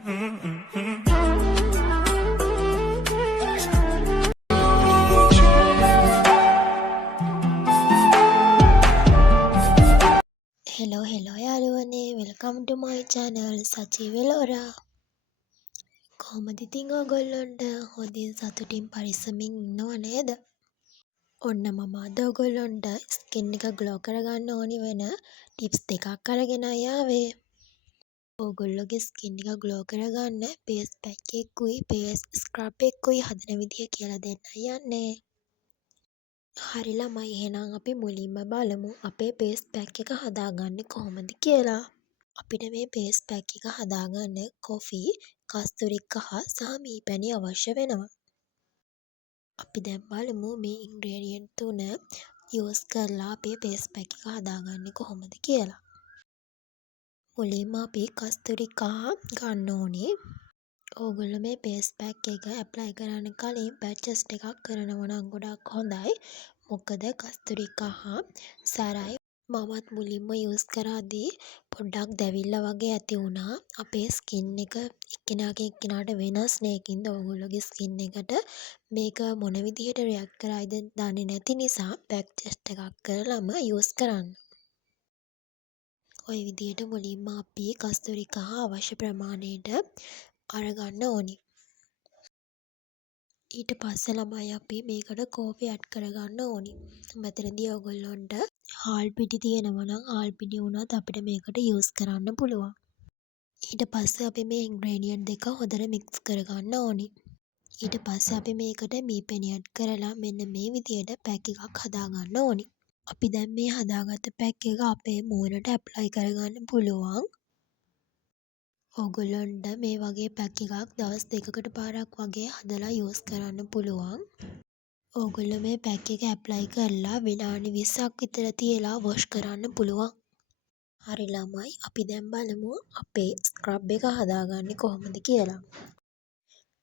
Hello යාළුවනේ welcome ටු මයි channel සචී වෙලෝරා. කොහොමද ඉතින් ඔයගොල්ලන්ට හොඳින් සතුටින් පරිස්සමින් ඉන්නව නේද? ඔන්න මම අද ඔයගොල්ලන්ට ස්කින් එක ග්ලෝ කරගන්න ඕනි වෙන ටිප්ස් දෙකක් අරගෙන ආවේ. ඔයගොල්ලෝගේ ස්කින් එක ග්ලෝ කරගන්න ෆේස් පැක් එකකුයි ෆේස් ස්ක්‍රබ් එකකුයි හදන විදිය කියලා දෙන්නයි යන්නේ. හරි ළමයි එහෙනම් අපි මුලින්ම බලමු අපේ ෆේස් පැක් එක හදාගන්නේ කොහොමද කියලා. අපිට මේ ෆේස් පැක් එක හදාගන්න කොෆි, කස්තුරි කහ සහ මී පැණි අවශ්‍ය වෙනවා. අපි දැන් බලමු මේ ඉන්ග්‍රීඩියන්ට් තුන යූස් කරලා අපේ ෆේස් පැක් එක හදාගන්නේ කොහොමද කියලා. මුලින්ම අපි කස්තුරි කහ ගන්න ඕනේ. ඕගොල්ලෝ මේ ෆේස් පැක් එක ඇප්ලයි කරන්න කලින් පැච් ටෙස්ට් එකක් කරනවා නම් ගොඩක් හොඳයි. මොකද කස්තුරි කහ සරයි. මමත් මුලින්ම යූස් කරද්දී පොඩ්ඩක් දැවිල්ල වගේ ඇති වුණා. අපේ ස්කින් එක එක්කෙනාගෙන් එක්කෙනාට වෙනස් නේ. ඒකින්ද ඔයගොල්ලෝගේ ස්කින් එකට මේක මොන විදිහට රියැක්ට් කරයිද දන්නේ නැති නිසා පැච් ටෙස්ට් එකක් කරලම යූස් කරන්න. ওই විදිහට මුලින්ම අපි කස්තුරි කහ අවශ්‍ය ප්‍රමාණයට අරගන්න ඕනි. ඊට පස්සේ ළමයි අපි මේකට කෝපි ඇඩ් කරගන්න ඕනි. මෙතනදී ඔයගොල්ලන්ට හාල් පිටි තියෙනවා නම් හාල් පිටි වුණත් අපිට මේකට යූස් කරන්න පුළුවන්. ඊට පස්සේ අපි මේ ඉන්ග්‍රීඩියන්ට් දෙක හොඳට මික්ස් කරගන්න ඕනි. ඊට පස්සේ අපි මේකට මී පැණි ඇඩ් කරලා මෙන්න මේ විදිහට පැක් එකක් හදාගන්න ඕනි. අපි දැන් මේ හදාගත්ත පැක් එක අපේ මූණට ඇප්ලයි කරගන්න පුළුවන්. ඕගොල්ලන්ට මේ වගේ පැක් එකක් දවස් දෙකකට පාරක් වගේ හදලා යූස් කරන්න පුළුවන්. ඕගොල්ලෝ මේ පැක් එක ඇප්ලයි කරලා විනාඩි 20ක් විතර තියලා වොෂ් කරන්න පුළුවන්. හරි ළමයි අපි දැන් බලමු අපේ ස්ක්‍රබ් එක හදාගන්නේ කොහොමද කියලා.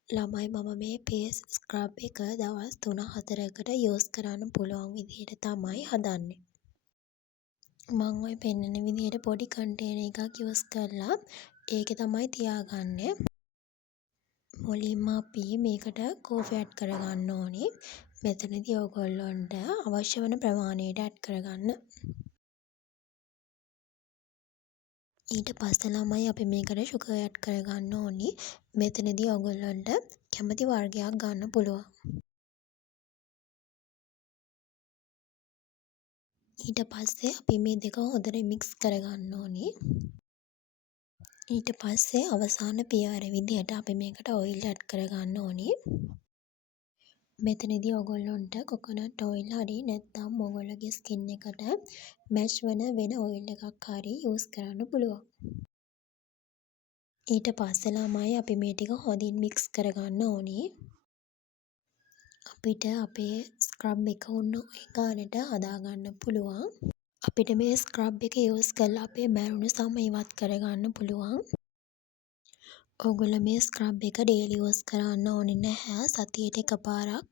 ළමයි මම මේ ෆේස් ස්ක්‍රබ් එක දවස් 3-4කට යූස් කරන්න පුළුවන් විදිහට තමයි හදන්නේ. මම ඔය පෙන්නන විදිහට පොඩි කන්ටේනර් එකක් යූස් කරලා ඒකේ තමයි තියාගන්නේ. මුලින්ම අපි මේකට කෝෆි ඇඩ් කරගන්න ඕනේ. මෙතනදී ඔයගොල්ලන්ට අවශ්‍ය වෙන ප්‍රමාණයට ඇඩ් කරගන්න. ඊට පස්සේ ළමයි අපි මේකට සුගර් ඇඩ් කරගන්න ඕනේ. මෙතනදී ඔයගොල්ලන්ට කැමති වර්ගයක් ගන්න පුළුවන්. ඊට පස්සේ අපි මේ දෙක හොඳට මික්ස් කරගන්න ඕනේ. ඊට පස්සේ අවසාන පියවර විදිහට අපි මේකට ඔයිල් ඇඩ් කරගන්න ඕනේ. මෙතනදී ඔයගොල්ලන්ට කොකොනට් ඔයිල් හරි නැත්නම් ඔයගොල්ලෝගේ ස්කින් එකට මැච් වෙන ඔයිල් එකක් හරි යූස් කරන්න පුළුවන්. ඊට පස්සේ ළමයි අපි මේ ටික හොඳින් මික්ස් කරගන්න ඕනේ. අපිට අපේ ස්ක්‍රබ් එක උන්න ඒ ගානට හදාගන්න පුළුවන්. අපිට මේ ස්ක්‍රබ් එක යූස් කරලා අපේ මැරුණු සම ඉවත් කරගන්න පුළුවන්. ඕගොල්ලෝ මේ ස්ක්‍රබ් එක ඩේලි යූස් කරන්න ඕනේ නැහැ. සතියට එකපාරක්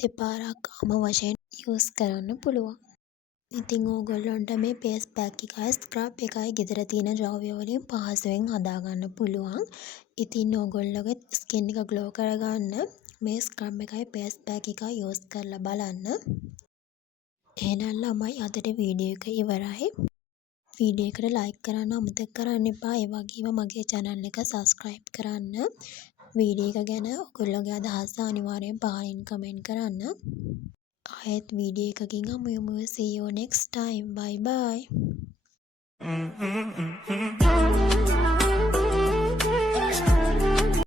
දෙපාරක් අම වශයෙන් යූස් කරන්න පුළුවන්. ඉතින් ඕගොල්ලන්ට මේ ෆේස් පැක් එකයි ස්ක්‍රබ් එකයි ගෙදර තියෙන ද්‍රව්‍ය වලින් පහසුවෙන් හදාගන්න පුළුවන්. ඉතින් ඕගොල්ලෝගේ ස්කින් එක ග්ලෝ කරගන්න මේ ස්ක්‍රබ් එකයි ෆේස් පැක් එකයි යූස් කරලා බලන්න. එහෙනම් ළමයි අදට වීඩියෝ එක ඉවරයි. වීඩියෝ එකට ලයික් කරන්න අමතක කරන්න එපා. ඒ වගේම මගේ channel එක subscribe කරන්න. වීඩියෝ එක ගැන ඔයගොල්ලෝගේ අදහස් අනිවාර්යෙන් පහලින් කමෙන්ට් කරන්න. ආයෙත් වීඩියෝ එකකින් හමු යමු. See you next time. Bye bye.